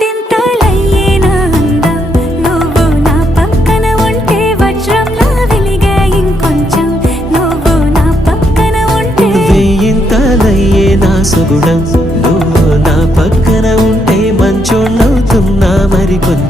వందింతలయ్యేనా అందం నువ్వు నా పక్కన ఉంటే వజ్రంలా వెలిగే ఇంకొంచెం నువ్వు నా పక్కన ఉంటే వేయింతలయ్యేనా సుగుణం నువ్వు నా పక్కన ఉంటే మంచోళ్ళవుతున్నా మరి కొంచెం